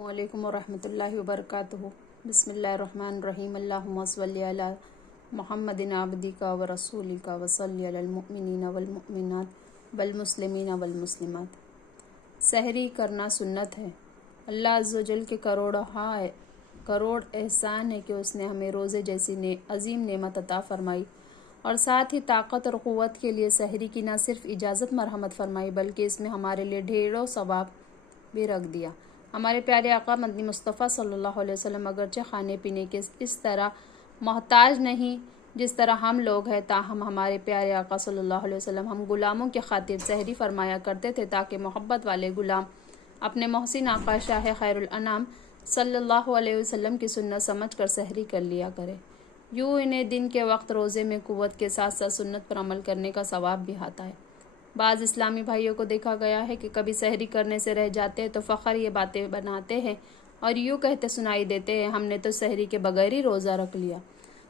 علیکم ورحمۃ اللہ وبرکاتہ۔ بسم اللہ الرحمن الرحیم۔ اللہم صلی علی محمد عبدک و رسولک و صلی علی المؤمنین والمؤمنات والمسلمین والمسلمات۔ سحری کرنا سنت ہے۔ اللہ عز و جل کے کروڑ احسان ہے کہ اس نے ہمیں روزے جیسی عظیم نعمت عطا فرمائی اور ساتھ ہی طاقت اور قوت کے لیے سحری کی نہ صرف اجازت مرحمت فرمائی بلکہ اس میں ہمارے لیے ڈھیروں ثواب بھی رکھ دیا۔ ہمارے پیارے آقا مدنی مصطفیٰ صلی اللہ علیہ وسلم اگرچہ کھانے پینے کے اس طرح محتاج نہیں جس طرح ہم لوگ ہیں، تاہم ہمارے پیارے آقا صلی اللہ علیہ وسلم ہم غلاموں کی خاطر سحری فرمایا کرتے تھے تاکہ محبت والے غلام اپنے محسن آقا شاہ خیر الانام صلی اللہ علیہ وسلم کی سنت سمجھ کر سحری کر لیا کرے۔ یوں انہیں دن کے وقت روزے میں قوت کے ساتھ ساتھ سنت پر عمل کرنے کا ثواب بھی آتا ہے۔ بعض اسلامی بھائیوں کو دیکھا گیا ہے کہ کبھی سحری کرنے سے رہ جاتے ہیں تو فخر یہ باتیں بناتے ہیں اور یوں کہتے سنائی دیتے ہیں، ہم نے تو سحری کے بغیر ہی روزہ رکھ لیا۔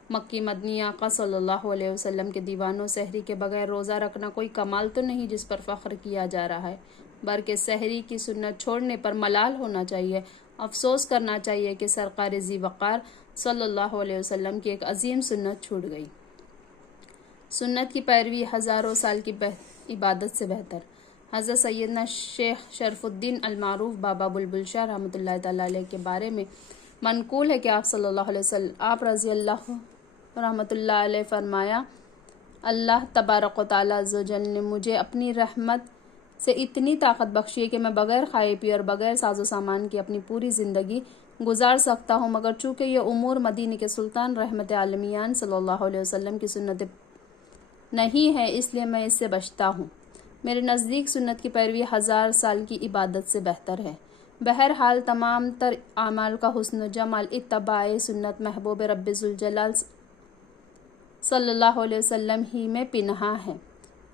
مکی مدنی آقا صلی اللہ علیہ وسلم کے دیوانوں، سحری کے بغیر روزہ رکھنا کوئی کمال تو نہیں جس پر فخر کیا جا رہا ہے، بلکہ سحری کی سنت چھوڑنے پر ملال ہونا چاہیے، افسوس کرنا چاہیے کہ سرکار ذی وقار صلی اللہ علیہ وسلم کی ایک عظیم سنت چھوٹ گئی۔ سنت کی پیروی ہزاروں سال کی عبادت سے بہتر۔ حضرت سیدنا شیخ شرف الدین المعروف بابا بلبل شاہ رحمۃ اللہ تعالیٰ علیہ کے بارے میں منقول ہے کہ آپ صلی اللہ علیہ وسلم آپ رضی اللہ رحمۃ اللہ علیہ فرمایا، اللہ تبارک و تعالیٰ عز و جل نے مجھے اپنی رحمت سے اتنی طاقت بخشی ہے کہ میں بغیر کھائے پیے اور بغیر ساز و سامان کی اپنی پوری زندگی گزار سکتا ہوں، مگر چونکہ یہ امور مدینے کے سلطان رحمت عالمیان صلی اللہ علیہ وسلم کی سنت نہیں ہے، اس لیے میں اس سے بچتا ہوں۔ میرے نزدیک سنت کی پیروی ہزار سال کی عبادت سے بہتر ہے۔ بہرحال تمام تر اعمال کا حسن و جمال اتباع سنت محبوب رب ذوالجلال صلی اللہ علیہ وسلم ہی میں پنہاں ہے۔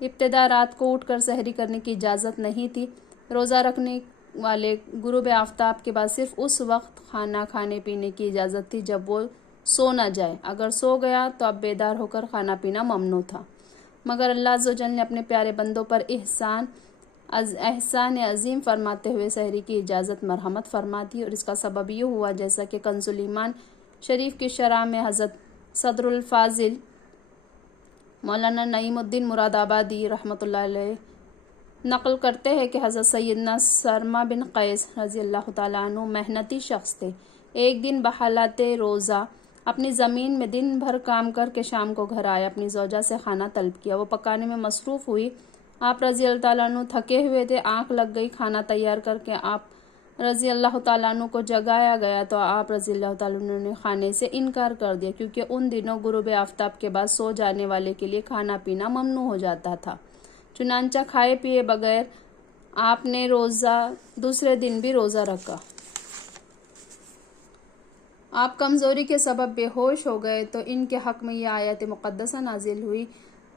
ابتدا رات کو اٹھ کر سحری کرنے کی اجازت نہیں تھی۔ روزہ رکھنے والے غروب آفتاب کے بعد صرف اس وقت کھانا کھانے پینے کی اجازت تھی جب وہ سو نہ جائے، اگر سو گیا تو اب بیدار ہو کر کھانا پینا ممنوع تھا، مگر اللہ عز و جل نے اپنے پیارے بندوں پر احسان عظیم فرماتے ہوئے سحری کی اجازت مرحمت فرما دی، اور اس کا سبب یہ ہوا جیسا کہ کنز الایمان شریف کی شرح میں حضرت صدر الفاضل مولانا نعیم الدین مراد آبادی رحمۃ اللہ علیہ نقل کرتے ہیں کہ حضرت سیدنا سرما بن قیس رضی اللہ تعالیٰ عنہ محنتی شخص تھے۔ ایک دن بحالت روزہ اپنی زمین میں دن بھر کام کر کے شام کو گھر آئے، اپنی زوجہ سے کھانا طلب کیا، وہ پکانے میں مصروف ہوئی۔ آپ رضی اللہ تعالیٰ عنہ تھکے ہوئے تھے، آنکھ لگ گئی، کھانا تیار کر کے آپ رضی اللہ تعالیٰ عنہ کو جگایا گیا تو آپ رضی اللہ تعالیٰ عنہ نے کھانے سے انکار کر دیا، کیونکہ ان دنوں غروب آفتاب کے بعد سو جانے والے کے لیے کھانا پینا ممنوع ہو جاتا تھا۔ چنانچہ کھائے پیے بغیر آپ نے دوسرے دن بھی روزہ رکھا۔ آپ کمزوری کے سبب بے ہوش ہو گئے تو ان کے حق میں یہ آیت مقدسہ نازل ہوئی،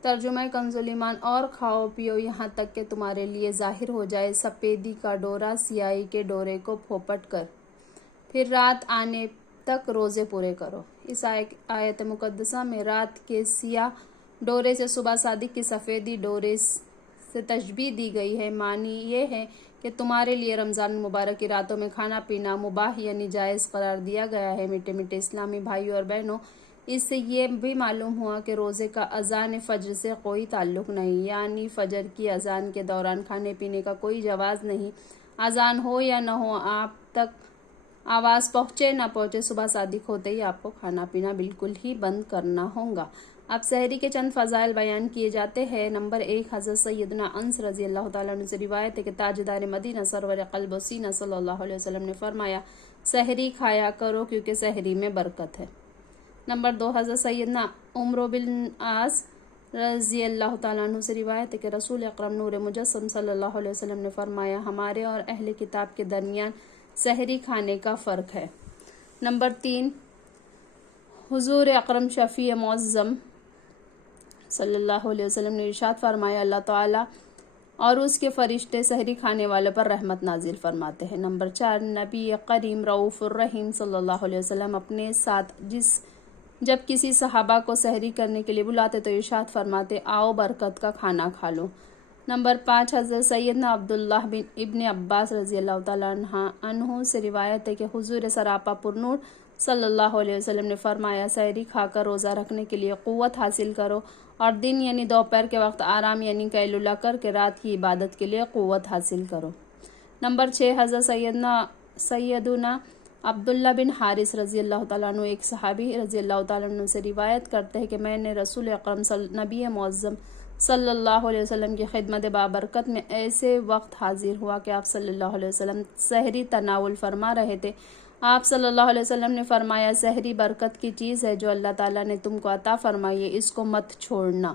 ترجمہ کنز الایمان، اور کھاؤ پیو یہاں تک کہ تمہارے لیے ظاہر ہو جائے سفیدی کا ڈورا سیاہی کے ڈورے کو پھوپٹ کر، پھر رات آنے تک روزے پورے کرو۔ اس آیت مقدسہ میں رات کے سیاہ ڈورے سے صبح صادق کی سفیدی ڈورے سے تشبیہ دی گئی ہے۔ معنی یہ ہے کہ تمہارے لیے رمضان المبارک کی راتوں میں کھانا پینا مباح یعنی جائز قرار دیا گیا ہے۔ میٹھے میٹھے اسلامی بھائیوں اور بہنوں، اس سے یہ بھی معلوم ہوا کہ روزے کا اذان فجر سے کوئی تعلق نہیں، یعنی فجر کی اذان کے دوران کھانے پینے کا کوئی جواز نہیں۔ اذان ہو یا نہ ہو، آپ تک آواز پہنچے نہ پہنچے، صبح صادق ہوتے ہی آپ کو کھانا پینا بالکل ہی بند کرنا ہوگا۔ اب سحری کے چند فضائل بیان کیے جاتے ہیں۔ نمبر 1، حضرت سیدنا انس رضی اللہ تعالیٰ عنہ سے روایت ہے کہ تاجدار مدینہ سرور قلب و سینہ صلی اللہ علیہ وسلم نے فرمایا، سحری کھایا کرو کیونکہ سحری میں برکت ہے۔ نمبر 2، حضرت سیدنا عمرو بن عاص رضی اللہ تعالیٰ عنہ سے روایت ہے کہ رسول اکرم نور مجسم صلی اللہ علیہ وسلم نے فرمایا، ہمارے اور اہل کتاب کے درمیان سحری کھانے کا فرق ہے۔ نمبر 3، حضور اکرم شفیع معظم صلی اللہ علیہ وسلم نے ارشاد فرمایا، اللہ تعالیٰ اور اس کے فرشتے سحری کھانے والے پر رحمت نازل فرماتے ہیں۔ نمبر 4، نبی کریم رؤوف الرحیم صلی اللہ علیہ وسلم اپنے ساتھ جب کسی صحابہ کو سحری کرنے کے لیے بلاتے تو ارشاد فرماتے، آؤ برکت کا کھانا کھا لو۔ نمبر 5 حضرت سیدنا عبداللہ ابن عباس رضی اللہ تعالیٰ عنہ سے روایت ہے کہ حضور سراپا پرنور صلی اللہ علیہ وسلم نے فرمایا، سحری کھا کر روزہ رکھنے کے لیے قوت حاصل کرو، اور دن یعنی دوپہر کے وقت آرام یعنی قیلولہ کر کے رات کی عبادت کے لیے قوت حاصل کرو۔ نمبر 6 حضرت سیدنا عبداللہ بن حارث رضی اللہ تعالیٰ عنہ ایک صحابی رضی اللہ تعالیٰ عنہ سے روایت کرتے ہیں کہ میں نے رسول اکرم نبی معظم صلی اللہ علیہ وسلم کی خدمت بابرکت میں ایسے وقت حاضر ہوا کہ آپ صلی اللہ علیہ وسلم سحری تناول فرما رہے تھے۔ آپ صلی اللہ علیہ وسلم نے فرمایا، سحری برکت کی چیز ہے جو اللہ تعالیٰ نے تم کو عطا فرمائی ہے، اس کو مت چھوڑنا۔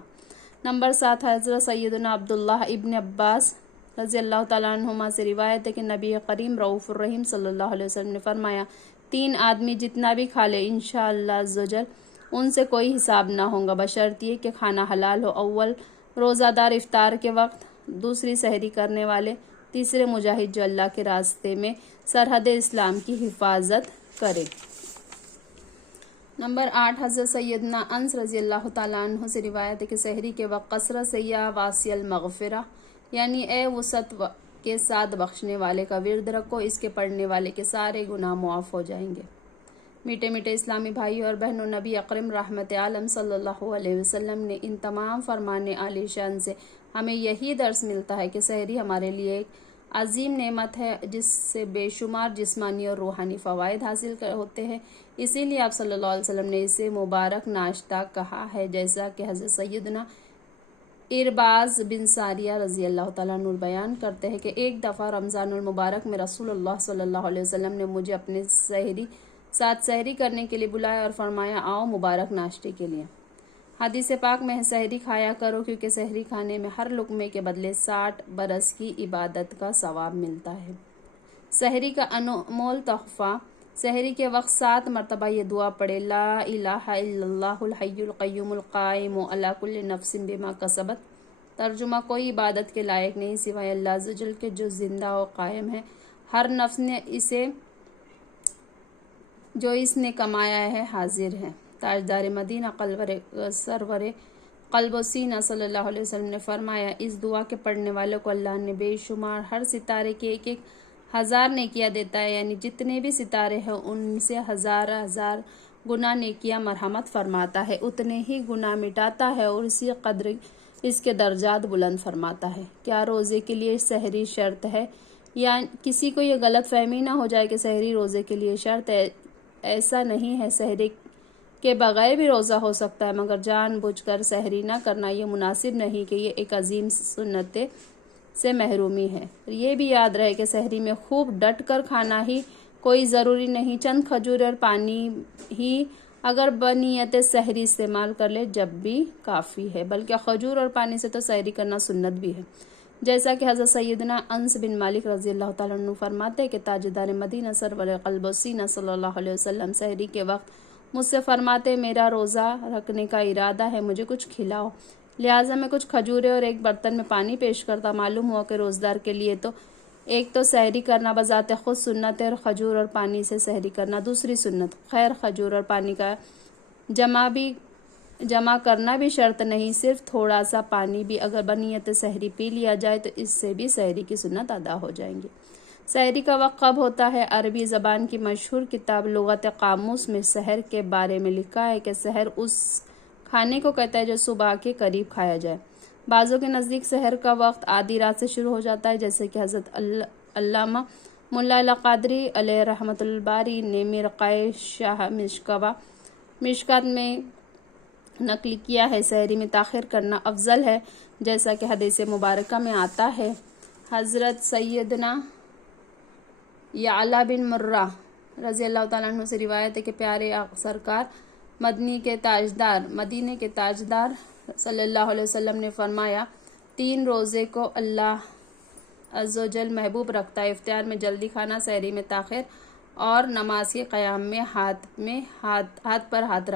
نمبر 7 حضرت سیدنا عبداللہ ابن عباس رضی اللہ تعالیٰ عنہما سے روایت ہے کہ نبی کریم رؤوف الرحیم صلی اللہ علیہ وسلم نے فرمایا، 3 آدمی جتنا بھی کھا لے انشاءاللہ عزوجل ان سے کوئی حساب نہ ہوگا بشرطیہ کہ کھانا حلال ہو۔ اول روزہ دار افطار کے وقت، دوسری سحری کرنے والے، تیسرے مجاہد جو اللہ کے راستے میں سرحد اسلام کی حفاظت کرے۔ نمبر 8 حضرت سیدنا انس رضی اللہ تعالیٰ عنہ سے روایت ہے کہ سحری کے وقت کثرت سے یا واسی المغفرہ یعنی اے وسعت کے ساتھ بخشنے والے کا ورد رکھو، اس کے پڑھنے والے کے سارے گناہ معاف ہو جائیں گے۔ میٹھے میٹھے اسلامی بھائی اور بہنوں، نبی اکرم رحمت عالم صلی اللہ علیہ وسلم نے ان تمام فرمان عالی شان سے ہمیں یہی درس ملتا ہے کہ سحری ہمارے لیے ایک عظیم نعمت ہے جس سے بے شمار جسمانی اور روحانی فوائد حاصل ہوتے ہیں۔ اسی لیے آپ صلی اللہ علیہ وسلم نے اسے مبارک ناشتہ کہا ہے، جیسا کہ حضرت سیدنا ارباز بن ساریہ رضی اللہ تعالیٰ عنہ بیان کرتے ہیں کہ ایک دفعہ رمضان المبارک میں رسول اللہ صلی اللہ علیہ وسلم نے مجھے اپنے ساتھ سحری کرنے کے لیے بلایا اور فرمایا، آؤ مبارک ناشتے کے لیے۔ حدیث پاک میں سحری کھایا کرو کیونکہ سحری کھانے میں ہر لقمے کے بدلے 60 برس کی عبادت کا ثواب ملتا ہے۔ سحری کا انمول تحفہ، سحری کے وقت 7 مرتبہ یہ دعا پڑھے، لا الہ الا اللہ الحی القیوم القائم علی کل نفس بما کسبت۔ ترجمہ، کوئی عبادت کے لائق نہیں سوائے اللہ عز و جل کے جو زندہ و قائم ہے، ہر نفس نے اسے جو اس نے کمایا ہے حاضر ہے۔ تاجدار مدینہ سرور قلب و سینہ صلی اللہ علیہ وسلم نے فرمایا، اس دعا کے پڑھنے والوں کو اللہ نے بے شمار ہر ستارے کے 1,000 نیکیاں دیتا ہے، یعنی جتنے بھی ستارے ہیں ان سے 1000 گناہ نیکیاں مرحمت فرماتا ہے، اتنے ہی گناہ مٹاتا ہے اور اسی قدر اس کے درجات بلند فرماتا ہے۔ کیا روزے کے لیے سحری شرط ہے؟ یا کسی کو یہ غلط فہمی نہ ہو جائے کہ سحری روزے کے لیے شرط ہے، ایسا نہیں ہے۔ سحری کے بغیر بھی روزہ ہو سکتا ہے، مگر جان بوجھ کر سحری نہ کرنا یہ مناسب نہیں کہ یہ ایک عظیم سنت سے محرومی ہے۔ یہ بھی یاد رہے کہ سحری میں خوب ڈٹ کر کھانا ہی کوئی ضروری نہیں، چند کھجور اور پانی ہی اگر بنیت سحری استعمال کر لے جب بھی کافی ہے، بلکہ کھجور اور پانی سے تو سحری کرنا سنت بھی ہے، جیسا کہ حضرت سیدنا انس بن مالک رضی اللہ تعالیٰ عنہ فرماتے ہیں کہ تاجدار مدینہ سرور قلب و سینہ صلی اللہ علیہ وسلم سحری کے وقت مجھ سے فرماتے، میرا روزہ رکھنے کا ارادہ ہے، مجھے کچھ کھلاؤ۔ لہٰذا میں کچھ کھجوریں اور ایک برتن میں پانی پیش کرتا۔ معلوم ہوا کہ روزدار کے لیے تو ایک تو سحری کرنا بذات خود سنت ہے اور کھجور اور پانی سے سحری کرنا دوسری سنت۔ خیر، کھجور اور پانی کا جمع کرنا بھی شرط نہیں، صرف تھوڑا سا پانی بھی اگر بنیت سحری پی لیا جائے تو اس سے بھی سحری کی سنت ادا ہو جائیں گی۔ سحری کا وقت کب ہوتا ہے؟ عربی زبان کی مشہور کتاب لغت قاموس میں سحر کے بارے میں لکھا ہے کہ سحر اس کھانے کو کہتا ہے جو صبح کے قریب کھایا جائے۔ بعضوں کے نزدیک سحر کا وقت آدھی رات سے شروع ہو جاتا ہے، جیسے کہ حضرت علامہ ملا القادری علیہ رحمۃ الباری نے مرقائے شاہ مشکات میں نقل کیا ہے۔ سحری میں تاخیر کرنا افضل ہے، جیسا کہ حدیث مبارکہ میں آتا ہے۔ حضرت سیدنا یعلا بن مرہ رضی اللہ تعالیٰ عنہ سے روایت ہے کہ پیارے سرکار مدینے کے تاجدار صلی اللہ علیہ وسلم نے فرمایا، 3 روزے کو اللہ عز و جل محبوب رکھتا ہے، افطار میں جلدی کھانا، سحری میں تاخیر اور نماز کے قیام میں ہاتھ پر ہاتھ رکھنا۔